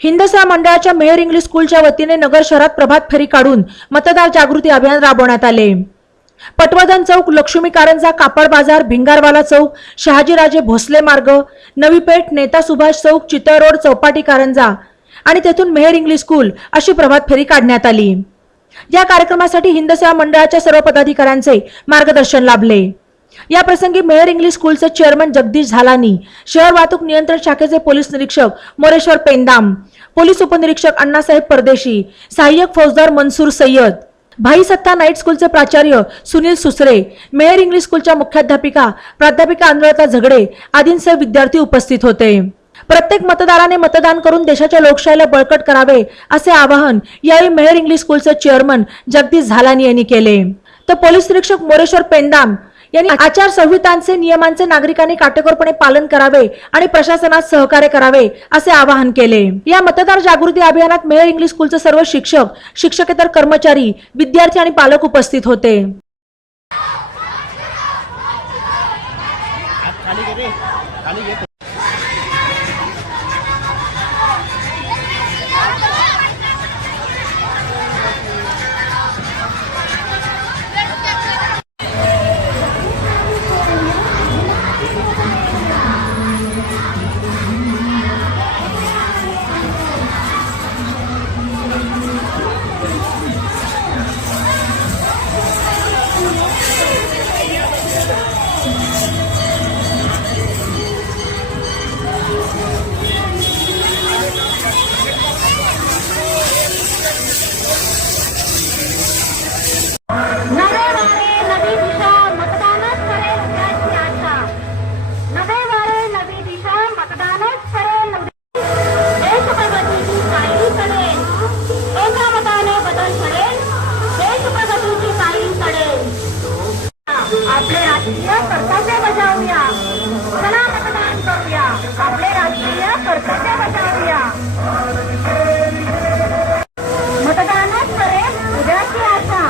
हिंदसा मंडळाच्या मेहर इंग्लिश स्कूलच्या वतीने नगर शहरात प्रभात फेरी काढून मतदार जागृती अभियान राबवण्यात आले। पटवर्धन चौक, लक्ष्मी कारंजा, कापड बाजार, भिंगारवाला चौक, शहाजीराजे भोसले मार्ग, नवी पेठ, नेता सुभाष चौक, चितळ रोड, चौपाटी कारंजा आणि तेथून मेहर इंग्लिश स्कूल अशी प्रभात फेरी काढण्यात आली। या कार्यक्रमासाठी हिंदसेवा मंडळाच्या सर्व पदाधिकाऱ्यांचे मार्गदर्शन लाभले। या प्रसंगी मेहर इंग्लिश स्कूलचे चेअरमन जगदीश झालानी, शहर वाहतूक नियंत्रण शाखेचे पोलीस निरीक्षक मोरेश्वर पेंदाम, पोलीस उपनिरीक्षक अण्णासाहेब परदेशी, सहाय्यक फौजदार मनसूर सय्यद, भाई सत्ता नाईट स्कूलचे प्राचार्य सुनील सुसरे, मेहर इंग्लिश स्कूलच्या मुख्याध्यापिका प्राध्यापिका अनुराधा झगडे आदींसह विद्यार्थी उपस्थित होते। प्रत्येक मतदाराने मतदान करून देशाच्या लोकशाहीला बळकट करावे असे आवाहन यावेळी मेहर इंग्लिश स्कूलचे चेअरमन जगदीश झालानी यांनी केले। तर पोलीस निरीक्षक मोरेश्वर पेंदाम यांनी आचारसंहितांचे नियमांचे नागरिकांनी काटेकोरपणे पालन करावे आणि प्रशासनात सहकार्य करावे असे आवाहन केले। या मतदार जागृती अभियानात मेहर इंग्लिश स्कूलचे सर्व शिक्षक, शिक्षकेतर कर्मचारी, विद्यार्थी आणि पालक उपस्थित होते। आपले राष्ट्रीय कर्तव्य बजावूया, चला मतदान करूया, आपले राष्ट्रीय कर्तव्य बजावूया। मतदानच करेल उद्याची आशा।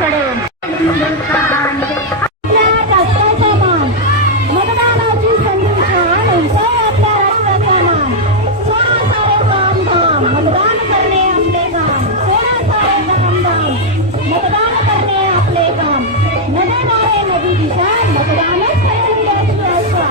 चढेल. आपल्या राष्ट्राचा मान, मतदानाची संधी छान उंचावू आपल्या राष्ट्राचा मान. सोडा सारे काम धाम, मतदान करणे आपले काम. सोडा सारे काम धाम, मतदान करणे आपले काम. नवे नारे नवी दिशा, मतदानच करून द्यायची आशा.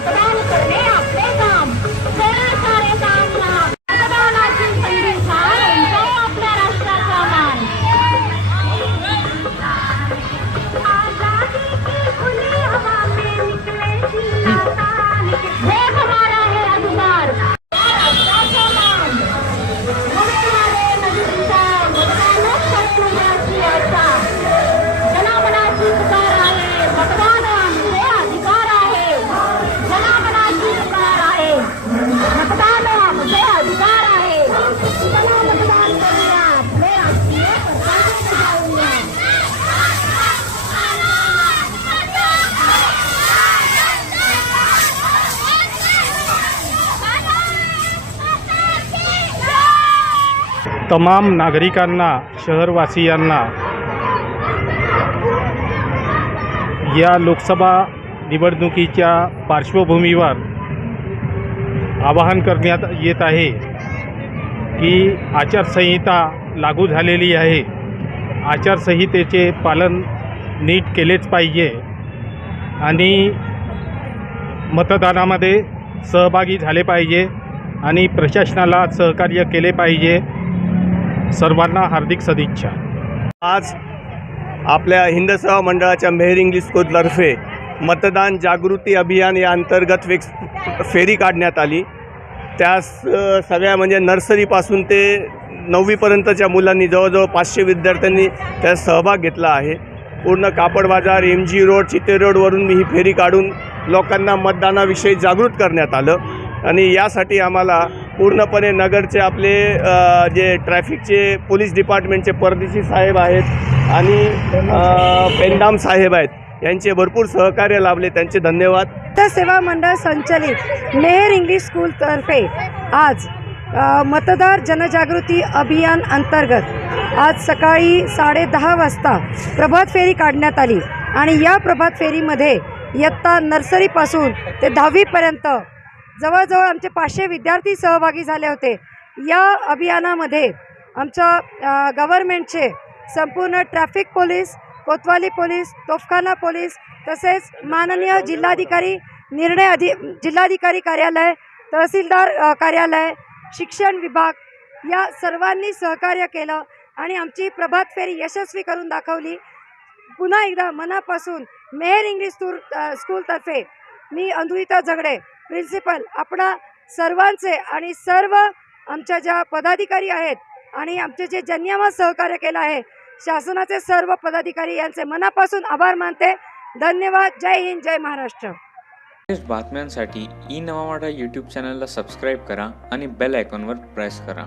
मतदान करणे आपले काम. सोडा सारे काम धाम, मतदानाची संधी छान उंचावू आपल्या राष्ट्राचा मान. आजादी की खुली हवा में निकले जिंदातान. देश हमारा है अधिकार, राष्ट्राचा मान. नवे नारे नवी दिशा, मतदानच करून द्यायची आशा. जनामनाची पुकार आहे, मतदान आमचे अधिकार आहे. जनामनाची पुकार आहे, मतदान आमचे अधिकार आहे. चला मतदान करूया, आपले राष्ट्रीय कर्तव्य बजावूया. तमाम नागरिकांना, शहरवासियांना या लोकसभा निवडणुकीच्या पार्श्वभूमीवर आवाहन करण्यात येत आहे की आचारसंहिता लागू झालेली आहे. आचारसंहितेचे पालन नीट केलेच पाहिजे आणि मतदानामध्ये सहभागी झाले पाहिजे आणि प्रशासनाला सहकार्य केले पाहिजे. सर्वांना हार्दिक सदिच्छा. आज आपल्या हिंद सेवा मंडळाच्या मेहर इंग्लिश स्कूलतर्फे मतदान जागृती अभियान या अंतर्गत फेरी काढण्यात आली. त्या सगळ्या म्हणजे नर्सरीपासून ते 9वीपर्यंतच्या मुलांनी जवळजवळ 500 विद्यार्थ्यांनी त्यात सहभाग घेतला आहे. पूर्ण कापड बाजार, MG रोड, चिते रोडवरून मी ही फेरी काढून लोकांना मतदानाविषयी जागृत करण्यात आलं. आणि यासाठी आम्हाला पूर्णपणे नगरचे आपले जे ट्रॅफिकचे पोलीस डिपार्टमेंटचे परदेशी साहेब आहेत आणि पेंडाम साहेब आहेत, यांचे भरपूर सहकार्य लाभले. त्यांचे धन्यवाद. सेवा मंडळ संचलित मेहर इंग्लिश स्कूलतर्फे आज मतदार जनजागृती अभियान अंतर्गत आज सकाळी 10:30 वाजता प्रभात फेरी काढण्यात आली. आणि या प्रभात फेरीमध्ये इयत्ता नर्सरीपासून ते 10वीपर्यंत जवळजवळ आमचे 500 विद्यार्थी सहभागी झाले होते. या अभियानामध्ये आमच्या गव्हर्मेंटचे संपूर्ण ट्रॅफिक पोलीस, कोतवाली पोलीस, तोफखाना पोलीस तसेच माननीय जिल्हाधिकारी जिल्हाधिकारी कार्यालय, तहसीलदार कार्यालय, शिक्षण विभाग या सर्वांनी सहकार्य केलं आणि आमची प्रभात फेरी यशस्वी करून दाखवली. पुन्हा एकदा मनापासून मेहर इंग्लिश स्कूलतर्फे मी अंधुइता झगडे प्रिन्सिपल आपणा सर्वांचे आणि सर्व आमच्या ज्या पदाधिकारी आहेत आणि आमचे जे ज्यांनी आम्हाला सहकार्य केलं आहे शासनाचे सर्व पदाधिकारी यांचे मनापासून आभार मानते. धन्यवाद. जय हिंद, जय महाराष्ट्र. लेटेस्ट बातम्यांसाठी ई नवा मराठा यूट्यूब चॅनलला सबस्क्राईब करा आणि बेल आयकॉनवर प्रेस करा.